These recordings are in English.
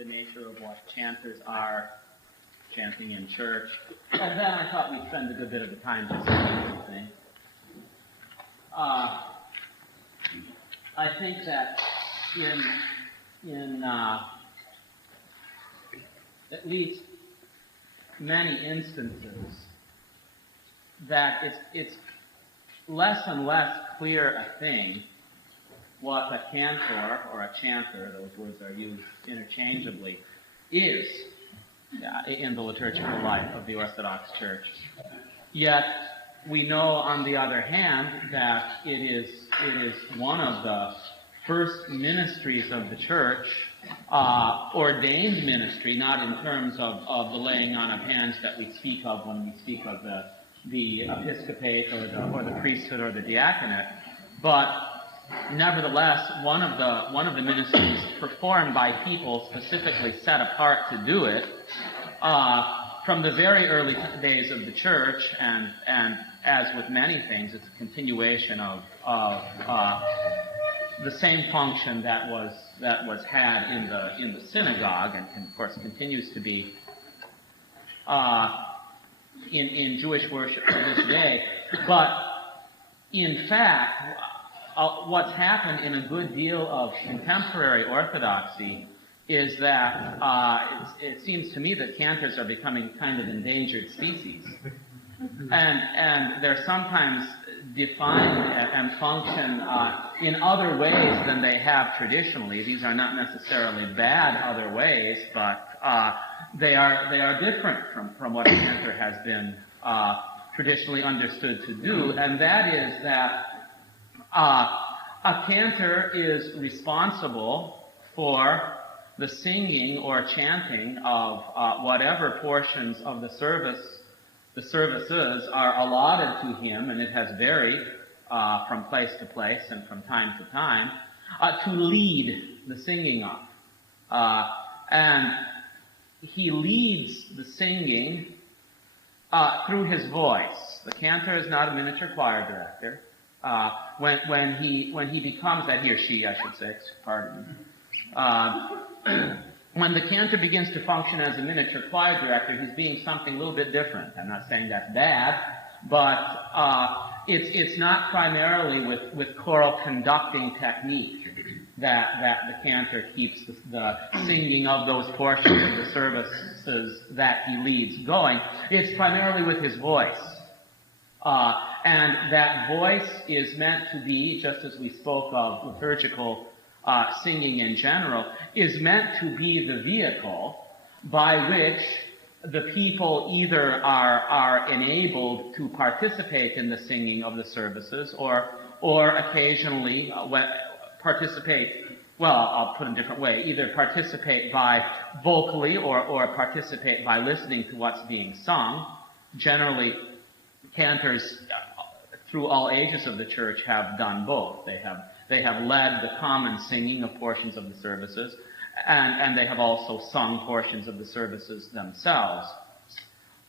the nature of what chanters are, chanting in church, and then I thought we'd spend a good bit of the time just saying something. I think that in at least many instances that it's less and less clear a thing what a cantor or a chanter, those words are used interchangeably, is in the liturgical life of the Orthodox Church. Yet we know, on the other hand, that it is one of the first ministries of the Church, ordained ministry, not in terms of the laying on of hands that we speak of when we speak of the episcopate or the priesthood or the diaconate, but nevertheless one of the ministries performed by people specifically set apart to do it from the very early days of the Church, and as with many things, it's a continuation of the same function that was had in the synagogue, and of course continues to be in Jewish worship to this day. But in fact, what's happened in a good deal of contemporary Orthodoxy is that it seems to me that cantors are becoming kind of endangered species. And they're sometimes defined and function in other ways than they have traditionally. These are not necessarily bad other ways, but they are different from what a cantor has been traditionally understood to do, and that is that a cantor is responsible for the singing or chanting of whatever portions of the services are allotted to him, and it has varied from place to place and from time to time, to lead the singing of. And he leads the singing through his voice. The cantor is not a miniature choir director. When he becomes that, he or she, I should say, pardon me. When the cantor begins to function as a miniature choir director, he's being something a little bit different. I'm not saying that's bad, but it's not primarily with choral conducting technique that the cantor keeps the singing of those portions of the services that he leads going. It's primarily with his voice. And that voice is meant to be, just as we spoke of liturgical singing in general, is meant to be the vehicle by which the people either are enabled to participate in the singing of the services, or occasionally participate, well, I'll put it a different way, either participate by vocally or participate by listening to what's being sung. Generally, cantors through all ages of the Church have done both. They have led the common singing of portions of the services, and they have also sung portions of the services themselves.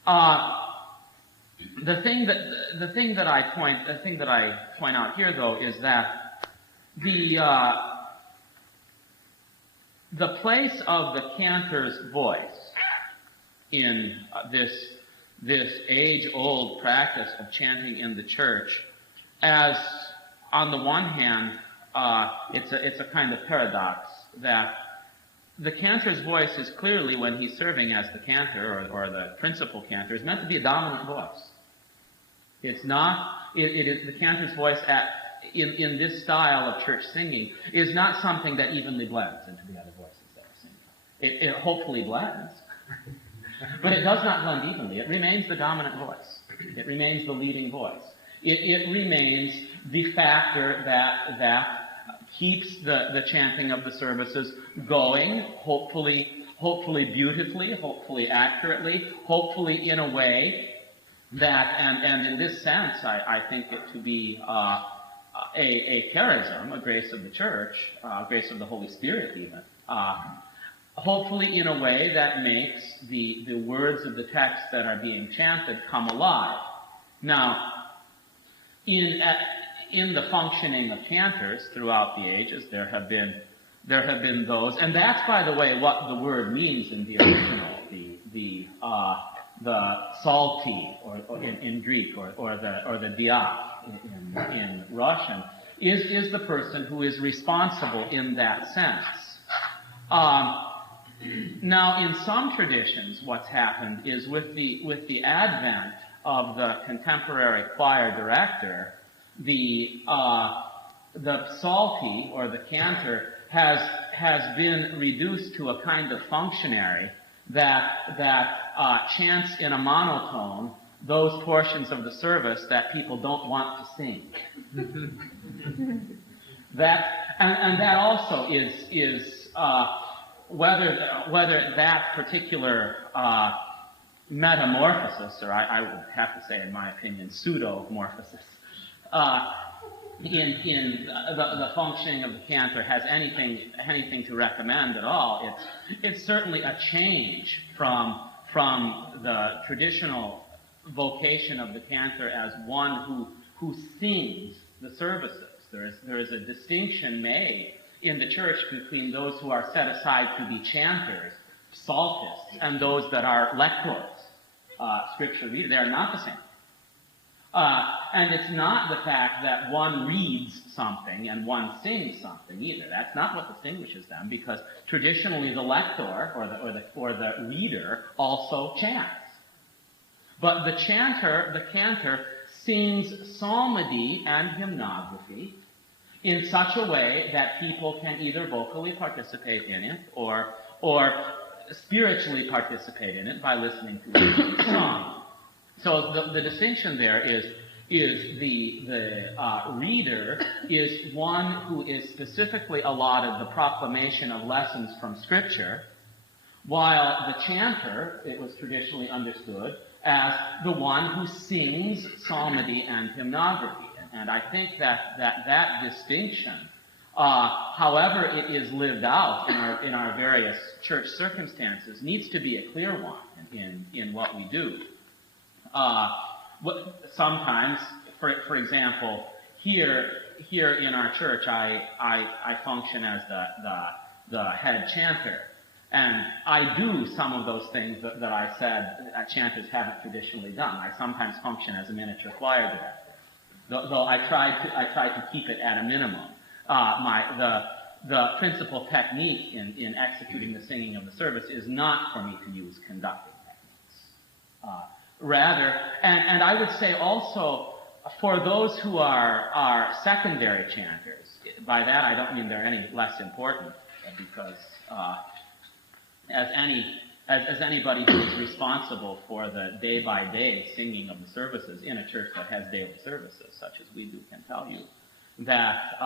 The thing that I point out here, though, is that the place of the cantor's voice in this age-old practice of chanting in the Church, as on the one hand, it's a kind of paradox that the cantor's voice is clearly, when he's serving as the cantor or the principal cantor, is meant to be a dominant voice. It's not. It is the cantor's voice in this style of church singing is not something that evenly blends into the other voices that are singing. It hopefully blends. But it does not blend evenly. It remains the dominant voice. It remains the leading voice. It remains the factor that keeps the chanting of the services going, hopefully beautifully, hopefully accurately, hopefully in a way that, and in this sense, I think it to be a charism, a grace of the Church, a grace of the Holy Spirit even, hopefully in a way that makes the words of the text that are being chanted come alive. Now, in the functioning of chanters throughout the ages, there have been There have been those, and that's, by the way, what the word means in the original, the salty, or in Greek, or the diak in Russian, is the person who is responsible in that sense. Now, in some traditions, what's happened is with the advent of the contemporary choir director, the psalty, or the cantor, has been reduced to a kind of functionary that chants in a monotone those portions of the service that people don't want to sing. That also is whether that particular metamorphosis, or I would have to say, in my opinion, pseudomorphosis, in the functioning of the cantor has anything to recommend at all. It's certainly a change from the traditional vocation of the cantor as one who sings the services. There is a distinction made in the church between those who are set aside to be chanters, psaltists, and those that are lectors, scripture readers. They are not the same. And it's not the fact that one reads something and one sings something either. That's not what distinguishes them, because traditionally the lector or the reader also chants. But the cantor sings psalmody and hymnography in such a way that people can either vocally participate in it or spiritually participate in it by listening to the song. So the distinction there is the reader is one who is specifically allotted the proclamation of lessons from Scripture, while the chanter, it was traditionally understood as the one who sings psalmody and hymnography. And I think that distinction, however it is lived out in our various church circumstances, needs to be a clear one in what we do. Sometimes, for example, here in our church, I function as the head chanter, and I do some of those things that I said chanters haven't traditionally done. I sometimes function as a miniature choir director, though I try to keep it at a minimum. The principal technique in executing the singing of the service is not for me to use conducting techniques. Rather, and I would say also, for those who are secondary chanters, by that I don't mean they're any less important, because as anybody who is responsible for the day-by-day singing of the services in a church that has daily services, such as we do, can tell you that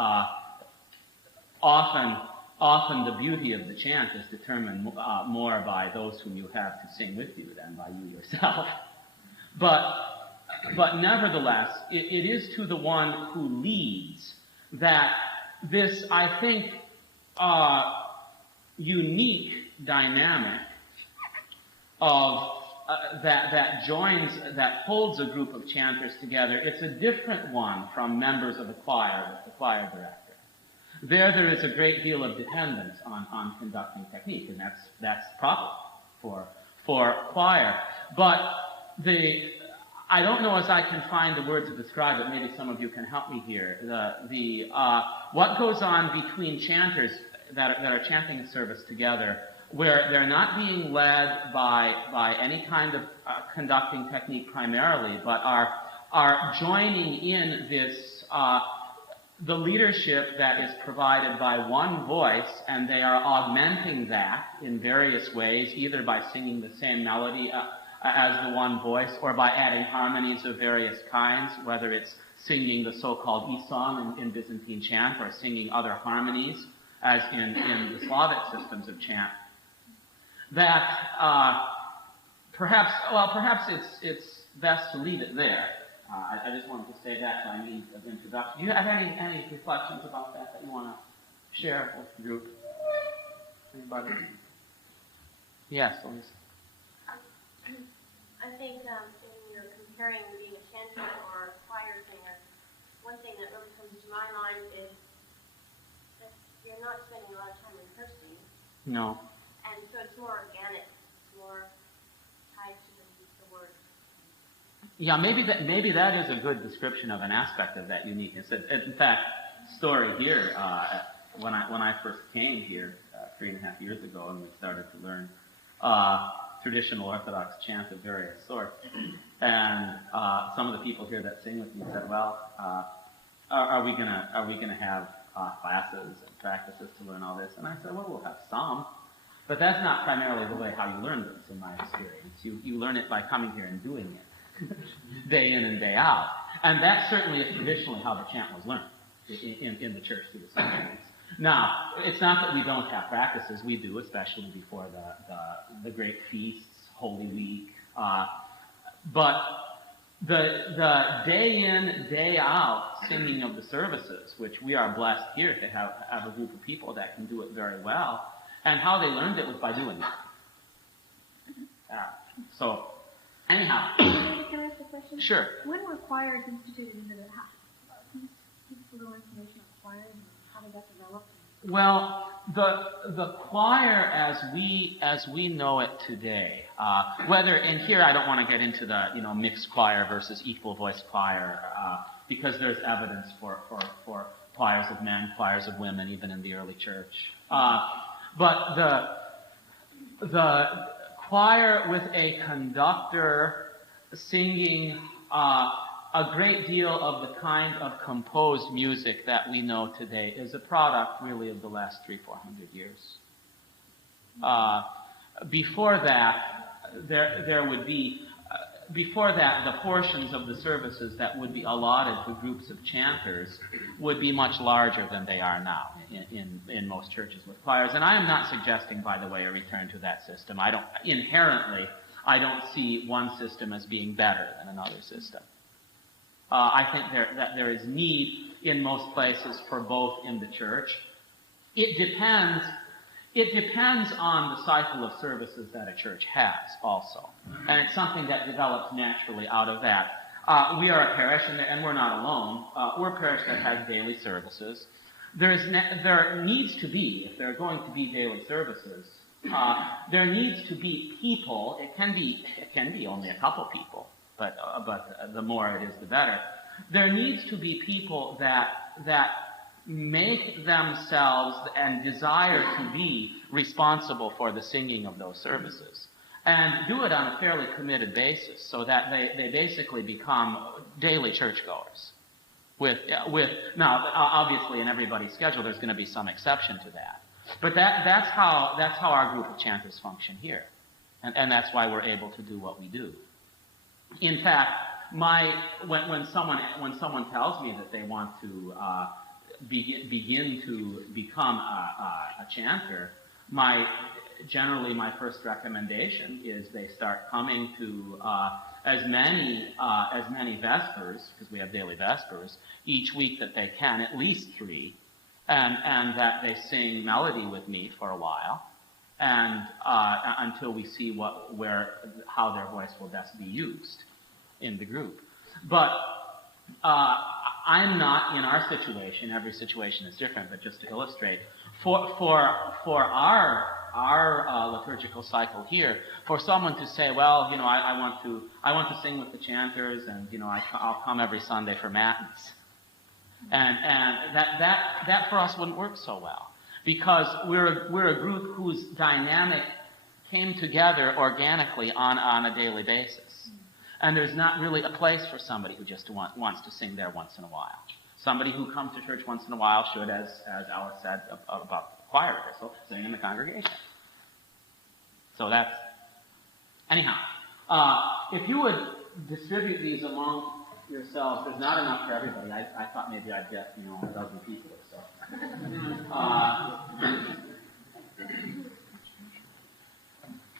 often the beauty of the chant is determined more by those whom you have to sing with you than by you yourself. But nevertheless, it is to the one who leads that this, I think, unique dynamic of that holds a group of chanters together. It's a different one from members of the choir with the choir director. There is a great deal of dependence on conducting technique, and that's proper for choir. But I don't know as I can find the word to describe it. Maybe some of you can help me here. What goes on between chanters that are chanting a service together, where they're not being led by any kind of conducting technique primarily, but are joining in this the leadership that is provided by one voice, and they are augmenting that in various ways, either by singing the same melody as the one voice, or by adding harmonies of various kinds, whether it's singing the so-called e-song in Byzantine chant, or singing other harmonies, as in the Slavic systems of chant. That perhaps it's best to leave it there. I just wanted to say that by means of introduction. Do you have any reflections about that you want to share with the group? Anybody? Yes, Elise. I think when you're comparing being a chanter or a choir singer, one thing that really comes to my mind is that you're not spending a lot of time rehearsing, No. and so it's more organic, it's more tied to the word. Yeah, maybe that is a good description of an aspect of that uniqueness. In fact, story here, when I first came here 3.5 years ago, and we started to learn traditional Orthodox chant of various sorts, and some of the people here that sing with me said, "Well, are we gonna have classes and practices to learn all this?" And I said, "Well, we'll have some, but that's not primarily the way how you learn this. In my experience, you learn it by coming here and doing it, day in and day out, and that certainly is traditionally how the chant was learned in the church through the centuries." Now, it's not that we don't have practices. We do, especially before the great feasts, Holy Week. But the day in, day out singing of the services, which we are blessed here to have a group of people that can do it very well, and how they learned it was by doing it. So, anyhow. Can I ask a question? Sure. When were choirs instituted into the house? Can you give a little information on choirs and how did that develop? Well, the choir as we know it today, whether in here I don't want to get into the mixed choir versus equal voice choir, because there's evidence for choirs of men, choirs of women, even in the early church. But the choir with a conductor singing a great deal of the kind of composed music that we know today is a product really of the last 300-400 years. Before that, there would be the portions of the services that would be allotted to groups of chanters would be much larger than they are now in most churches with choirs. And I am not suggesting, by the way, a return to that system. I don't see one system as being better than another system. I think that there is need in most places for both in the church. It depends on the cycle of services that a church has also. And it's something that develops naturally out of that. We are a parish, and we're not alone. We're a parish that has daily services. There needs to be, if there are going to be daily services, there needs to be people. It can be only a couple people, but the more it is, the better. There needs to be people that make themselves and desire to be responsible for the singing of those services, and do it on a fairly committed basis, so that they basically become daily churchgoers. Now, obviously, in everybody's schedule, there's going to be some exception to that, but that's how our group of chanters function here, and that's why we're able to do what we do. In fact, when someone tells me that they want to begin to become a chanter, generally my first recommendation is they start coming to as many Vespers, because we have daily Vespers, each week that they can, at least 3, and that they sing melody with me for a while, and until we see how their voice will best be used in the group. But I'm not in our situation. Every situation is different. But just to illustrate, for our liturgical cycle here, for someone to say, well, I want to sing with the chanters, and I'll come every Sunday for matins, and that for us wouldn't work so well, because we're a group whose dynamic came together organically on a daily basis. And there's not really a place for somebody who just wants to sing there once in a while. Somebody who comes to church once in a while should, as Alice said about choir rehearsal, sing in the congregation. So that's... Anyhow, if you would distribute these among yourselves, there's not enough for everybody. I thought maybe I'd get, a dozen people or so.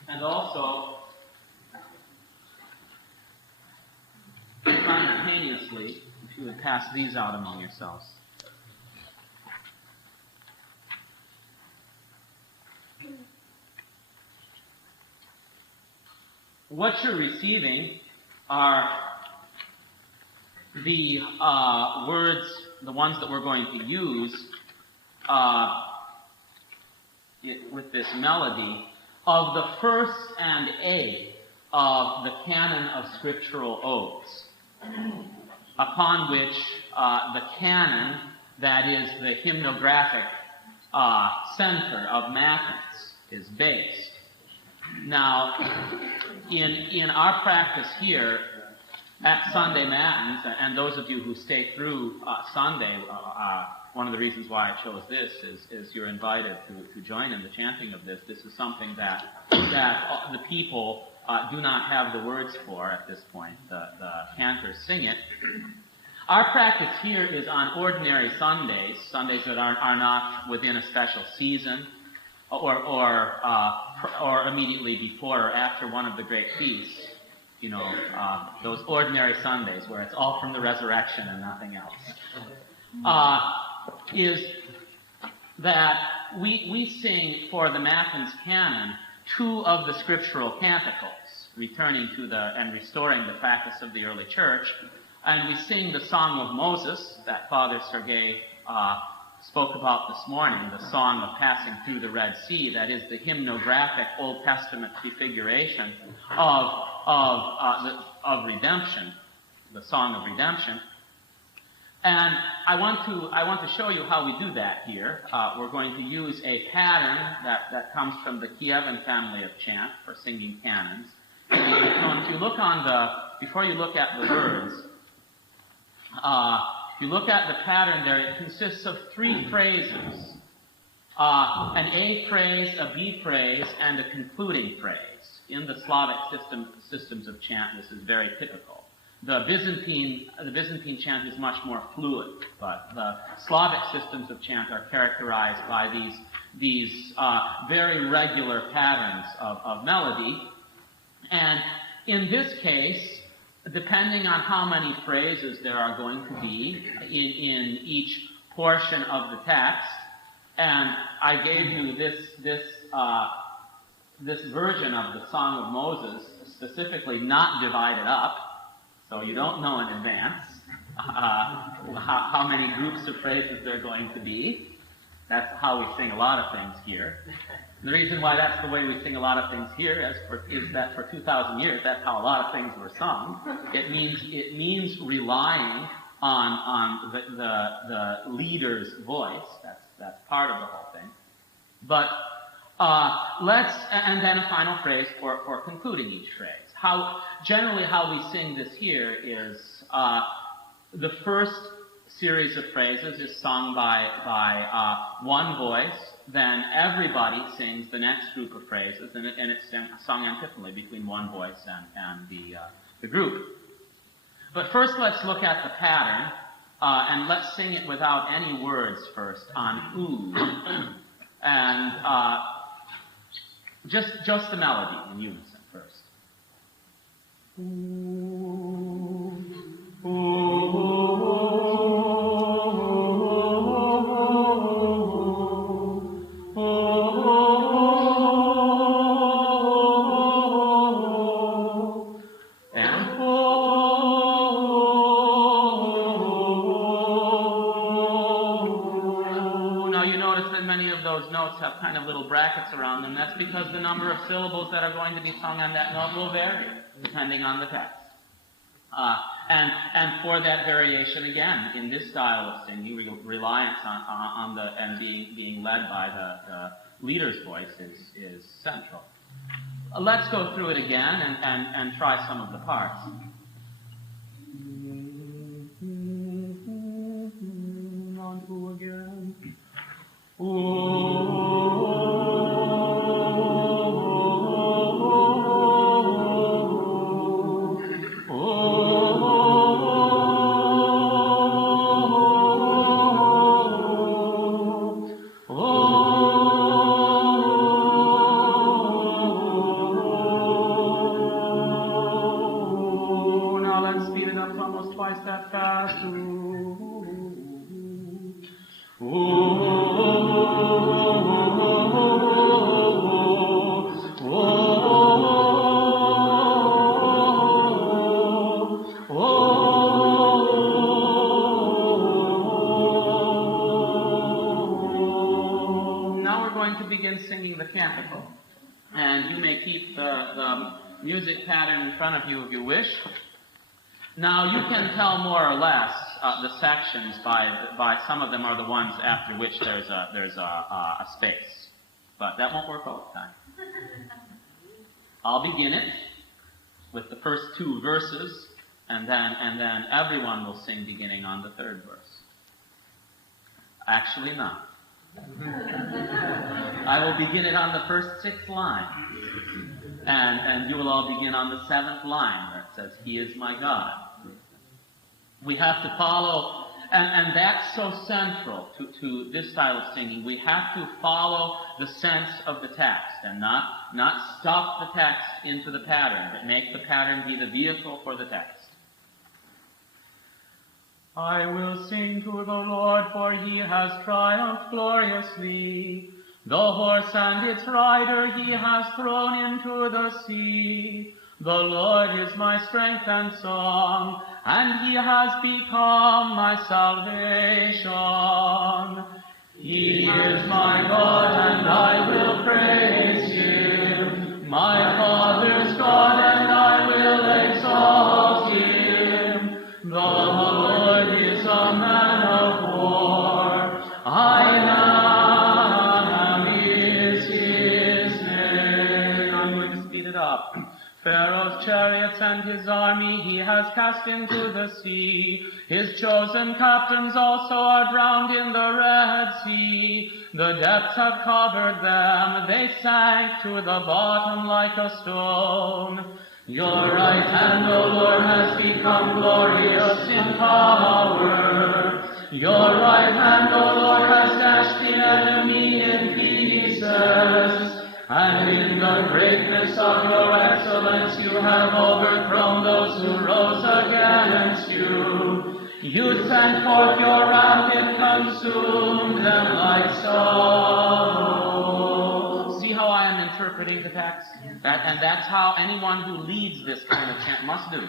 And also... simultaneously, if you would pass these out among yourselves. What you're receiving are the words, the ones that we're going to use with this melody of the first and eighth of the canon of scriptural oaths, upon which the canon, that is the hymnographic center of matins, is based. Now, in our practice here at Sunday Matins, and those of you who stay through Sunday, one of the reasons why I chose this is you're invited to join in the chanting of this. This is something that the people do not have the words for at this point. The cantors sing it. Our practice here is on ordinary Sundays, Sundays that are not within a special season, or immediately before or after one of the great feasts. You know, those ordinary Sundays where it's all from the resurrection and nothing else. Is that we sing for the Matins canon two of the scriptural canticles, returning to and restoring the practice of the early church, and we sing the Song of Moses that Father Sergei spoke about this morning, the song of passing through the Red Sea. That is the hymnographic Old Testament prefiguration of redemption, the Song of Redemption. And I want to show you how we do that here. We're going to use a pattern that comes from the Kievan family of chant for singing canons. And if you look before you look at the words, if you look at the pattern there, it consists of three phrases. An A phrase, a B phrase, and a concluding phrase. In the Slavic systems of chant, this is very typical. The Byzantine chant is much more fluid, but the Slavic systems of chant are characterized by these very regular patterns of melody. And in this case, depending on how many phrases there are going to be in each portion of the text, and I gave you this version of the Song of Moses, specifically not divided up, so you don't know in advance how many groups of phrases there are going to be. That's how we sing a lot of things here. The reason why that's the way we sing a lot of things here is that for 2,000 years, that's how a lot of things were sung. It means relying on the leader's voice. That's part of the whole thing. But and then a final phrase for concluding each phrase. Generally how we sing this here is the first series of phrases is sung by one voice, then everybody sings the next group of phrases, and it's sung antiphonally between one voice and the group. But first let's look at the pattern, and let's sing it without any words first on oo, and just the melody in unison first. Ooh, ooh. Have kind of little brackets around them. That's because the number of syllables that are going to be sung on that note will vary depending on the text. And for that variation, again, in this style of singing, reliance on the and being led by the leader's voice is central. Let's go through it again and try some of the parts. On to again. Ooh. Oh going to begin singing the canticle. And you may keep the music pattern in front of you if you wish. Now, you can tell more or less the sections by some of them are the ones after which there's a space. But that won't work all the time. I'll begin it with the first two verses, and then everyone will sing beginning on the third verse. Actually not. I will begin it on the first 6 lines, and you will all begin on the 7th line where it says, "He is my God." We have to follow, and that's so central to this style of singing. We have to follow the sense of the text and not stuff the text into the pattern, but make the pattern be the vehicle for the text. I will sing to the Lord, for he has triumphed gloriously. The horse and its rider he has thrown into the sea. The Lord is my strength and song, and he has become my salvation. He is my God, and I will praise him, my Father's God, and I will exalt him. The Lord is a man of war. I am is his name. I'm going to speed it up. Pharaoh's chariots and his army he has cast into the sea. His chosen captains also are drowned in the Red Sea. The depths have covered them. They sank to the bottom like a stone. Your right hand, O Lord, has become glorious in power. Your right hand, O Lord, has dashed the enemy in pieces. And in the greatness of your excellence you have overthrown those who rose against you. You sent forth your wrath, it consumed them like stubble. See how I am interpreting the text? And that's how anyone who leads this kind of chant must do.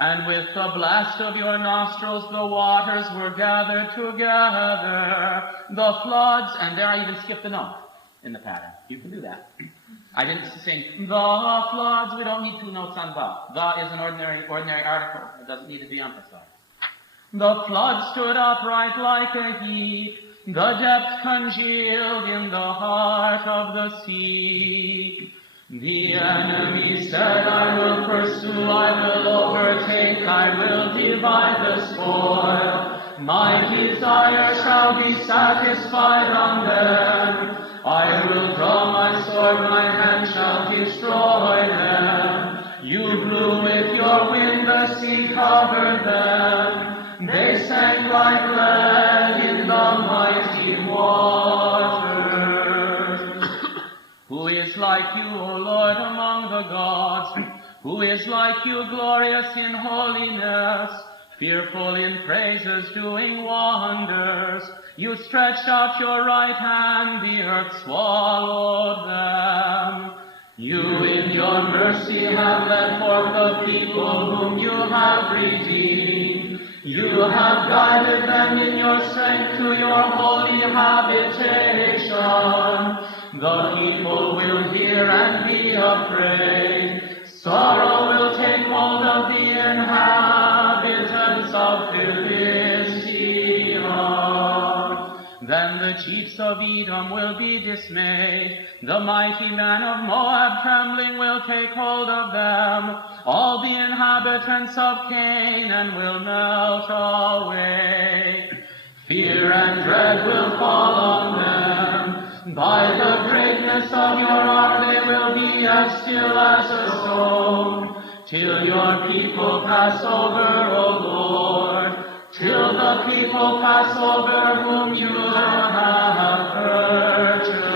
And with the blast of your nostrils the waters were gathered together. The floods, and there I even skipped a note in the pattern. You can do that. I didn't sing the floods. We don't need 2 notes on the. The is an ordinary article. It doesn't need to be emphasized. The flood stood upright like a heap. The depths congealed in the heart of the sea. The enemy said, I will pursue, I will overtake, I will divide the spoil. My desire shall be satisfied on them. I will draw my sword, my hand shall destroy them. You blew with your wind, the sea covered them. They sank like lead in the mighty waters. Who is like you, O Lord, among the gods? Who is like you, glorious in holiness, fearful in praises, doing wonders? You stretched out your right hand, the earth swallowed them. You in your mercy have led forth the people whom you have redeemed. You have guided them in your strength to your holy habitation. The people will hear and be afraid. Sorrow will take hold of the inhabitants of Philistia. Then the chiefs of Edom will be dismayed. The mighty men of Moab trembling will take hold of them. All the inhabitants of Canaan will melt away. Fear and dread will fall on them. By the greatness of your arm they will be as still as a stone, till your people pass over, O Lord, till the people pass over whom you have purchased.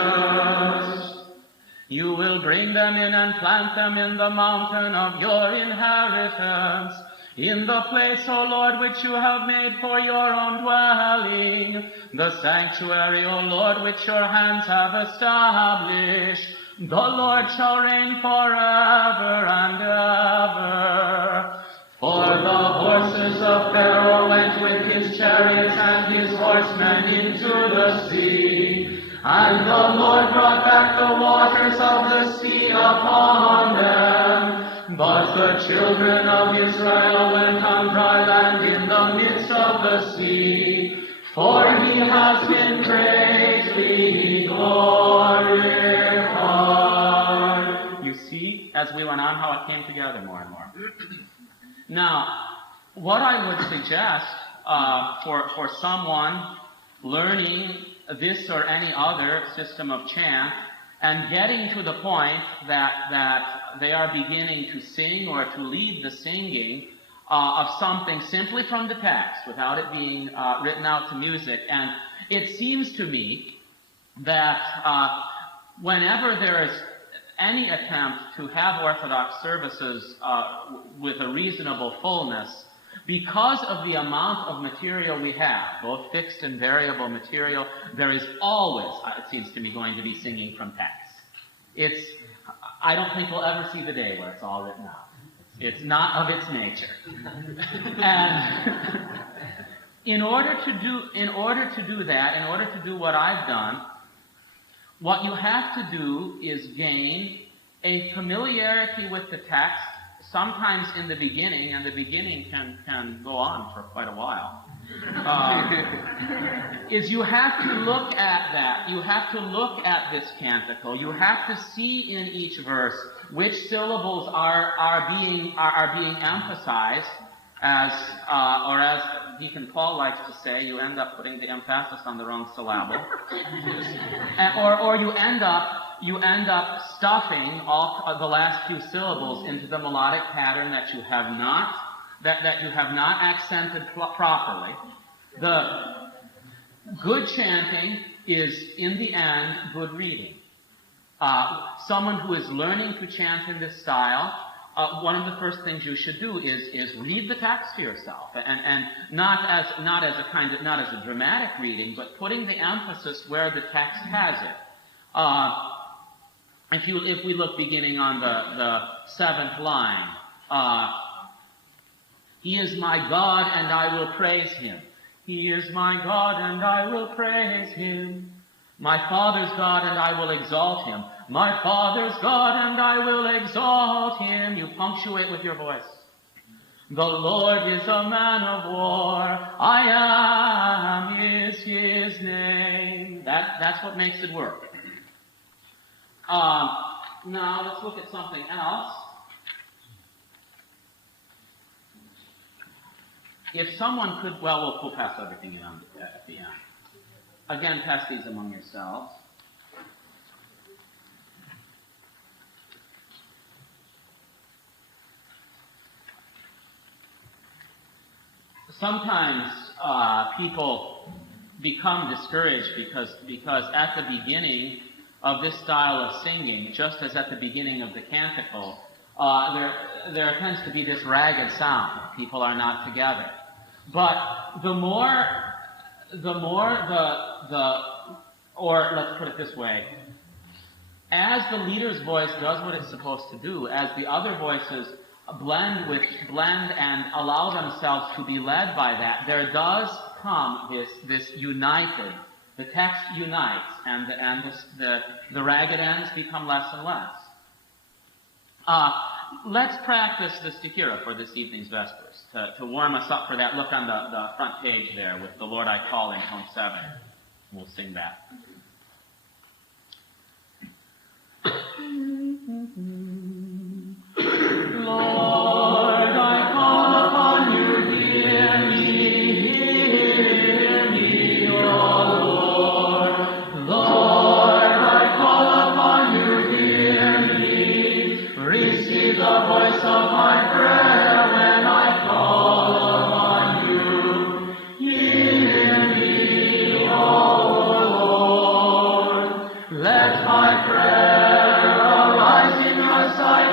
You will bring them in and plant them in the mountain of your inheritance, in the place, O Lord, which you have made for your own dwelling, the sanctuary, O Lord, which your hands have established. The Lord shall reign forever and ever. For the horses of Pharaoh went with his chariots and his horsemen into the sea. And the Lord brought back the waters of the sea upon them. But the children of Israel went on dry land in the midst of the sea, for he has been greatly glorified. You see, as we went on, how it came together more and more. Now, what I would suggest for someone learning this or any other system of chant and getting to the point that they are beginning to sing or to lead the singing of something simply from the text without it being written out to music. And it seems to me that whenever there is any attempt to have Orthodox services with a reasonable fullness, because of the amount of material we have, both fixed and variable material, there is always, it seems to me, going to be singing from text. I don't think we'll ever see the day where it's all written out. It's not of its nature. And in order to do that, in order to do what I've done, what you have to do is gain a familiarity with the text, sometimes in the beginning, and the beginning can go on for quite a while, is you have to look at that. You have to look at this canticle. You have to see in each verse which syllables are being emphasized, as Deacon Paul likes to say, you end up putting the emphasis on the wrong syllable, or you end up stuffing all the last few syllables into the melodic pattern that you have not accented properly. The good chanting is, in the end, good reading. Someone who is learning to chant in this style, one of the first things you should do is read the text to yourself, and not as a dramatic reading, but putting the emphasis where the text has it. If we look beginning on the 7th line, He is my God and I will praise Him. He is my God and I will praise Him. My Father's God and I will exalt Him. My Father's God and I will exalt Him. You punctuate with your voice. The Lord is a man of war. I am is His name. That's what makes it work. Now let's look at something else. If someone could, we'll pass everything in at the end. Again, pass these among yourselves. Sometimes people become discouraged because at the beginning of this style of singing, just as at the beginning of the canticle, there tends to be this ragged sound. People are not together. But or let's put it this way, as the leader's voice does what it's supposed to do, as the other voices blend and allow themselves to be led by that, there does come this united. The text unites, and the ragged ends become less and less. Let's practice the Stichira for this evening's Vespers to warm us up for that. Look on the front page there with the Lord I Call in tone 7. We'll sing that. Lord, I call upon you, hear me, O Lord. Lord, I call upon you, hear me. Receive the voice of my prayer when I call upon you. Hear me, O Lord. Let my prayer arise in your sight.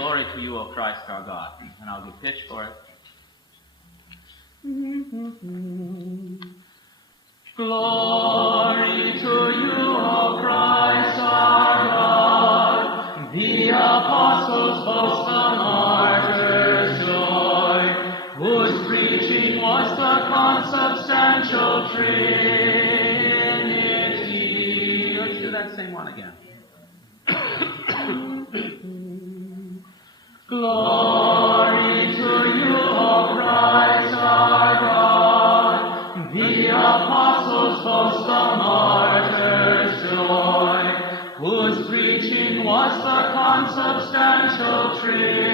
Glory to you, O Christ our God. And I'll do pitch for it. Glory to you, O Christ our God. The apostles boast, the martyrs joy, whose preaching was the consubstantial Trinity. Let's do that same one again. Glory to you, O Christ our God. The apostles boast, the martyrs joy, whose preaching was the consubstantial Trinity.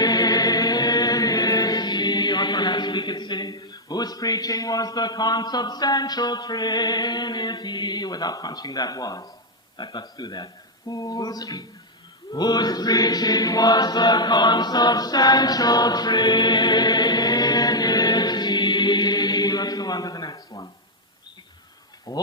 Or perhaps we could sing, whose preaching was the consubstantial Trinity, without punching that was. Let's do that. Whose preaching was the consubstantial Trinity. Let's go on to the next one. Holy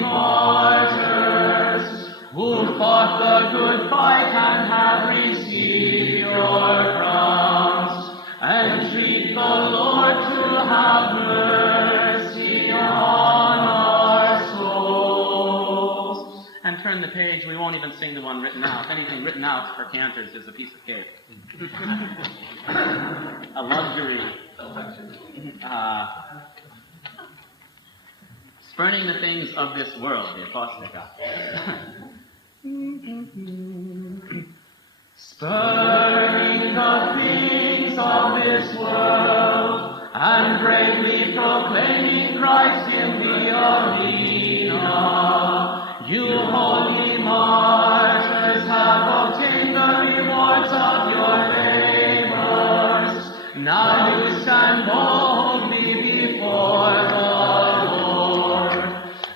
martyrs, who fought the good fight and have received your crowns, entreat the Lord to have mercy on our souls. And turn the page, we won't even sing the one written out. If anything written out for cantors is a piece of cake. A luxury. Spurning the things of this world, the apostica. Spurning the things of this world, and bravely proclaiming Christ in the arena, you holy martyrs have obtained the rewards of your labors. Now you stand boldly before the Lord,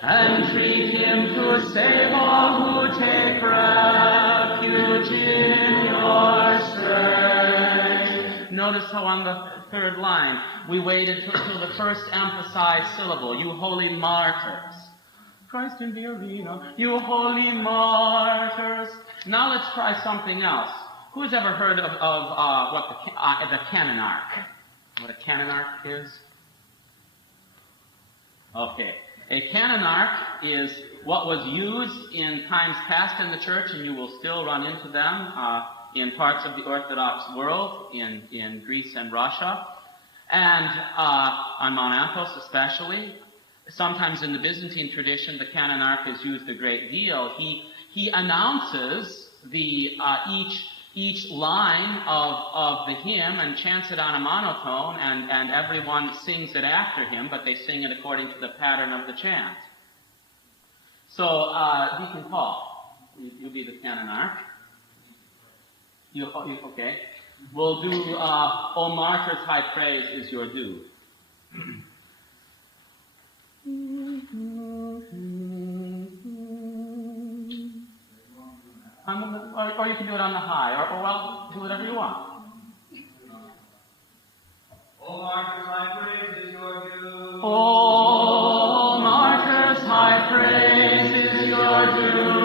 and treat him to save all who take refuge in your strength. Notice how on the third line we waited till the first emphasized syllable, you holy martyrs. Christ in the arena, you holy martyrs. Now let's try something else. Who's ever heard of what the canonarch? What a canonarch is? Okay. A canonarch is what was used in times past in the church, and you will still run into them in parts of the Orthodox world, in Greece and Russia, and on Mount Athos especially. Sometimes in the Byzantine tradition, the canonarch is used a great deal. He announces the each line of the hymn and chants it on a monotone, and everyone sings it after him, but they sing it according to the pattern of the chant. So, Deacon Paul, you'll be the canonarch. Okay. We'll do, O martyrs, high praise is your due. Or you can do it on the high, or well, do whatever you want. O martyrs, high praise is your due. O martyrs, high praise is your due.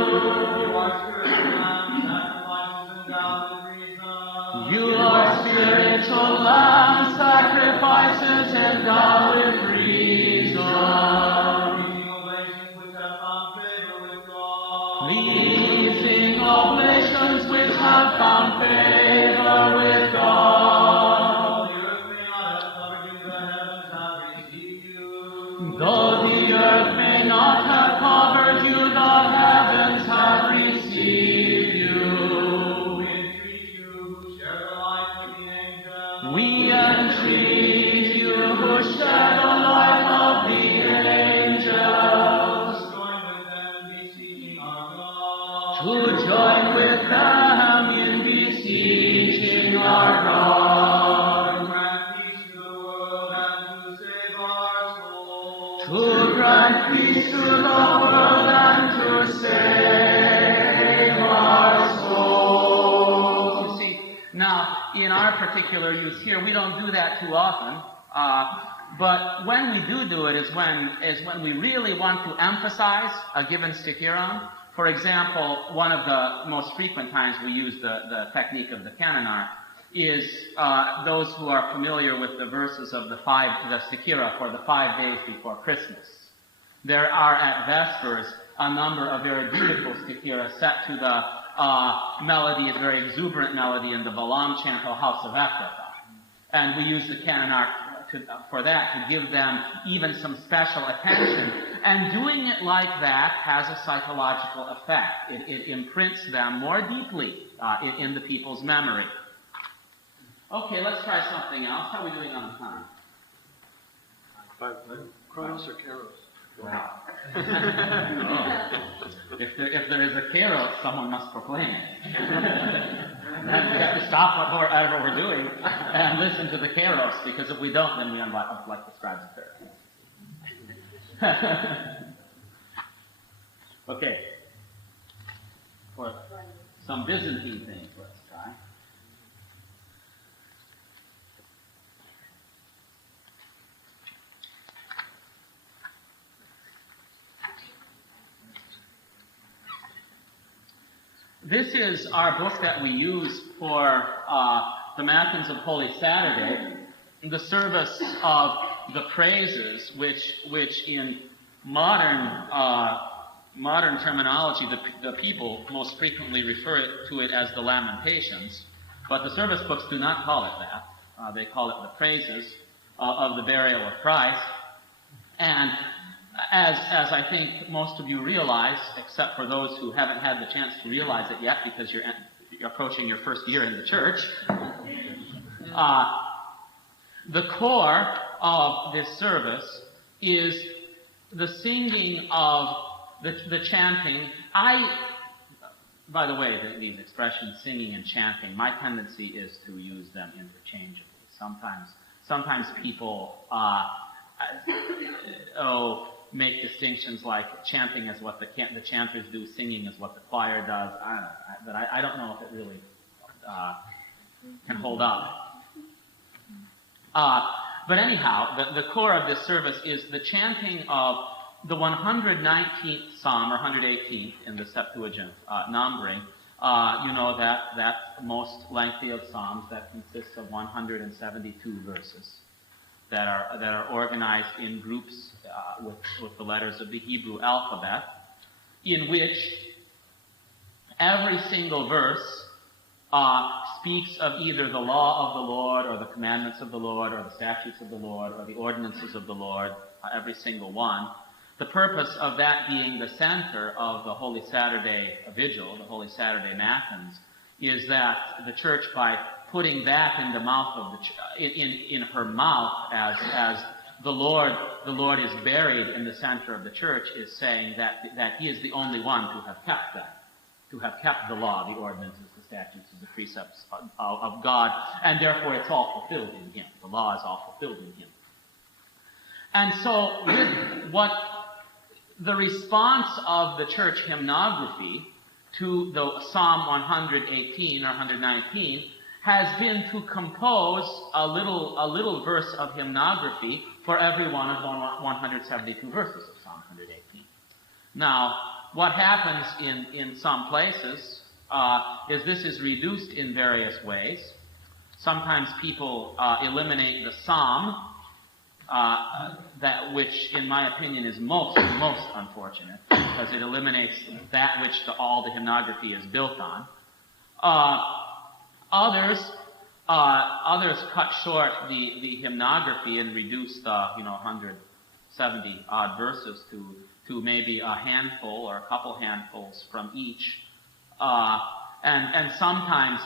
You are spiritual lambs, sacrifices endowed with reason. Pleasing oblations which have found favor with God. Though the earth may not have covered you, the heavens have received you. We entreat you, who share the light of the angels. We entreat you, who share the light of the angels, Join with them in beseeching our God. to join with them in beseeching our God. Grant peace to the world and to save our souls. To grant peace to the world and to save our souls. You see, now, in our particular use here, we don't do that too often. But when we do it is when we really want to emphasize a given sticheron. For example, one of the most frequent times we use the technique of the canonar is those who are familiar with the verses of the Sekira for the 5 days before Christmas. There are at Vespers a number of very beautiful Sekira set to the melody, a very exuberant melody in the Balam chant, O House of Ephrathah. And we use the canonar for that, to give them even some special attention. And doing it like that has a psychological effect. It imprints them more deeply in the people's memory. Okay, let's try something else. How are we doing on time? 5 minutes. Chronos or Kairos? Wow. If there is a Kairos, someone must proclaim it. Then we have to stop whatever we're doing and listen to the Kairos, because if we don't, then we like the scribes of Pharisees. Okay. For some Byzantine things, let's try. This is our book that we use for the Matins of Holy Saturday, the service of the praises, which in modern terminology, the people most frequently refer to it as the Lamentations, but the service books do not call it that. They call it the praises of the burial of Christ. And as I think most of you realize, except for those who haven't had the chance to realize it yet because you're approaching your first year in the church, the core of this service is the singing of the chanting. By the way, these expressions, singing and chanting, my tendency is to use them interchangeably. Sometimes people make distinctions like chanting is what the chanters do, singing is what the choir does. I don't know if it really can hold up. But anyhow, the core of this service is the chanting of the 119th Psalm, or 118th in the Septuagint numbering. You know that most lengthy of Psalms that consists of 172 verses that are organized in groups with the letters of the Hebrew alphabet, in which every single verse speaks of either the law of the Lord, or the commandments of the Lord, or the statutes of the Lord, or the ordinances of the Lord, every single one. The purpose of that being the center of the Holy Saturday Vigil, the Holy Saturday Matins, is that the Church, by putting that in the mouth of in her mouth as the Lord is buried in the center of the Church, is saying that He is the only one to have kept that, to have kept the law, the ordinances, the statutes, and the precepts of God, and therefore it's all fulfilled in Him. The law is all fulfilled in Him. And so, with the response of the Church hymnography to the Psalm 118 or 119 has been to compose a little verse of hymnography for every one of the 172 verses of Psalm 118. Now, what happens in some places is this is reduced in various ways. Sometimes people eliminate the psalm, that which, in my opinion, is most unfortunate, because it eliminates that which all the hymnography is built on. Others cut short the hymnography and reduce the 170 odd verses to maybe a handful or a couple handfuls from each. And sometimes,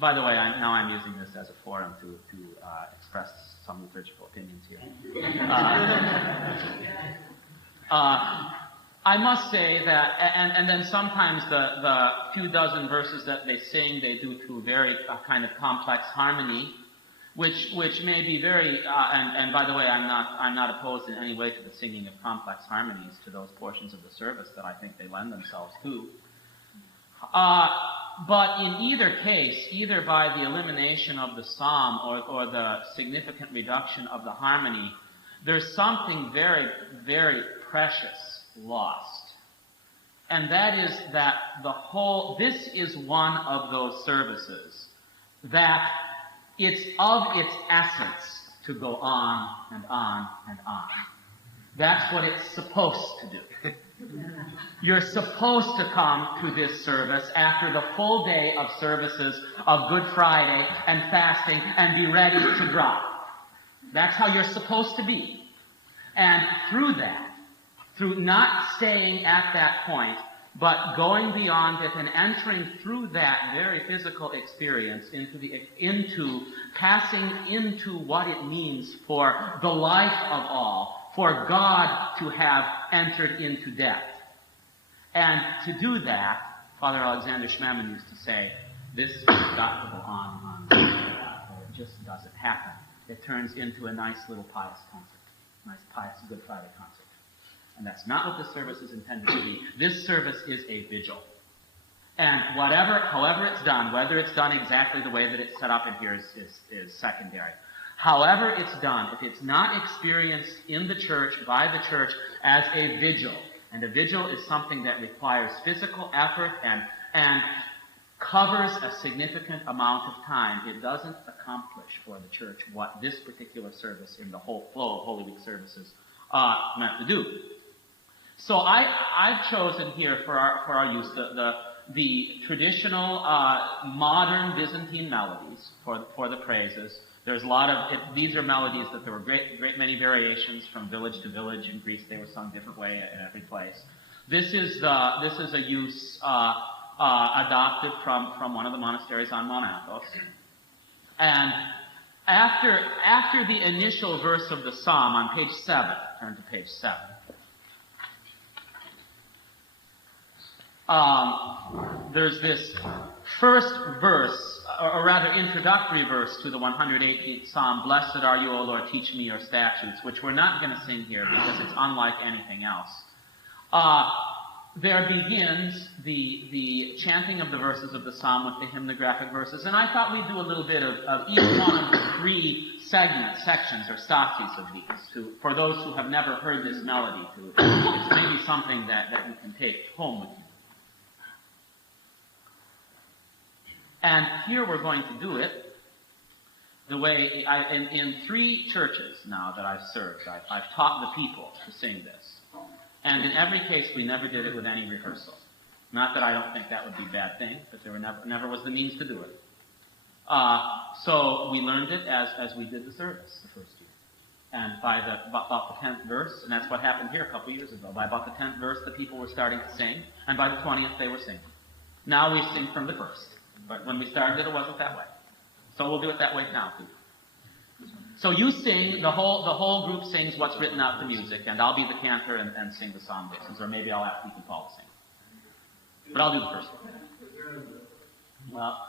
by the way, I'm using this as a forum to express some liturgical opinions here. I must say that, and then sometimes the few dozen verses that they sing, they do to very kind of complex harmony, which may be very, and by the way, I'm not opposed in any way to the singing of complex harmonies, to those portions of the service that I think they lend themselves to. But in either case, either by the elimination of the psalm or the significant reduction of the harmony, there's something very, very precious lost. And that is that this is one of those services that it's of its essence to go on and on and on. That's what it's supposed to do. You're supposed to come to this service after the full day of services of Good Friday and fasting and be ready to drop. That's how you're supposed to be. And through that, through not staying at that point, but going beyond it and entering through that very physical experience into passing into what it means for the life of all, for God to have entered into death. And to do that, Father Alexander Schmemann used to say, this has got to go on and on, or it just doesn't happen. It turns into a nice little pious concert, nice pious Good Friday concert. And that's not what this service is intended to be. This service is a vigil. And however it's done, whether it's done exactly the way that it's set up in here is secondary. However it's done, if it's not experienced in the church, by the church, as a vigil, and a vigil is something that requires physical effort and covers a significant amount of time, it doesn't accomplish for the church what this particular service in the whole flow of Holy Week services meant to do. So I've chosen here for our use the traditional modern Byzantine melodies for the praises. There's a lot of these are melodies that there were great many variations from village to village. In Greece, they were sung a different way in every place. This is a use adopted from one of the monasteries on Mount Athos. And after the initial verse of the psalm on page 7, turn to page 7. There's this first verse, or rather introductory verse to the 118th Psalm, "Blessed are you, O Lord, teach me your statutes," which we're not going to sing here because it's unlike anything else. There begins the chanting of the verses of the Psalm with the hymnographic verses, and I thought we'd do a little bit of each one of the 3 sections, or stasis of these, for those who have never heard this melody, it's maybe something that you can take home with you. And here we're going to do it the way, in 3 churches now that I've served, I've taught the people to sing this. And in every case, we never did it with any rehearsal. Not that I don't think that would be a bad thing, but there never was the means to do it. So we learned it as we did the service the first year. And by about the 10th verse, and that's what happened here a couple years ago, by about the 10th verse, the people were starting to sing, and by the 20th, they were singing. Now we sing from the first. But when we started it wasn't that way. So we'll do it that way now, too. So you sing, the whole group sings what's written out to music, and I'll be the cantor and sing the psalm verses, or maybe I'll ask Ethan Paul to sing. But I'll do the first one. Well,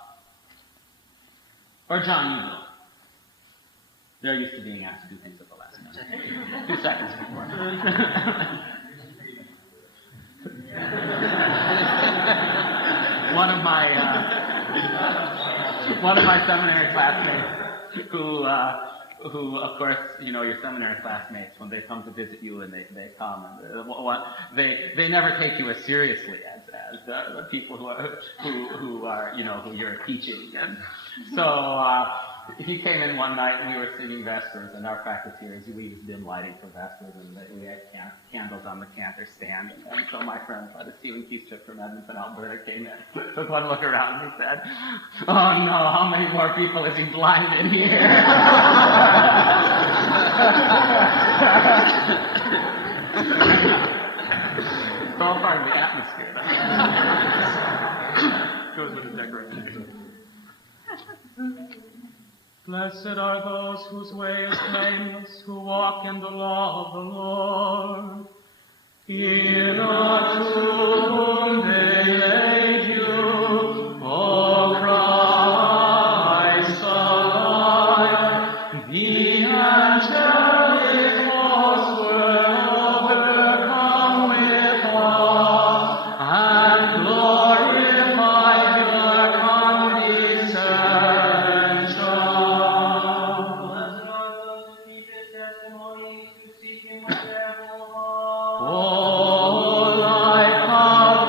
or John, you do it. They're used to being asked to do things at the last minute. 2 seconds before. One of my seminary classmates, who of course, your seminary classmates, when they come to visit you and they come, and they never take you as seriously as the people who are who you're teaching. And so he came in one night and we were singing Vespers, and our practice here is we use dim lighting for Vespers, and we had candles on the cantor stand. And so my friend, the Stephen Keystrip from Edmonton, Alberta, came in, took one look around, and he said, "Oh no, how many more people is he blind in here?" It's all part of the atmosphere. Goes with the decoration. Blessed are those whose way is blameless, who walk in the law of the Lord. In a tomb they laid you, O Christ alive. The angelic hosts were overcome with awe, and glorified your condescension. Blessed are those who keep his testimonies, who seek him with their whole heart. Oh, life of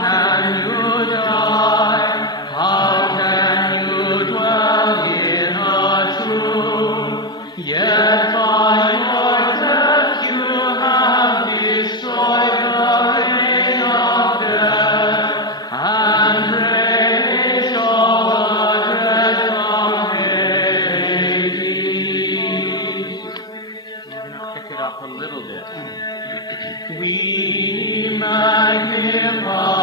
We magnify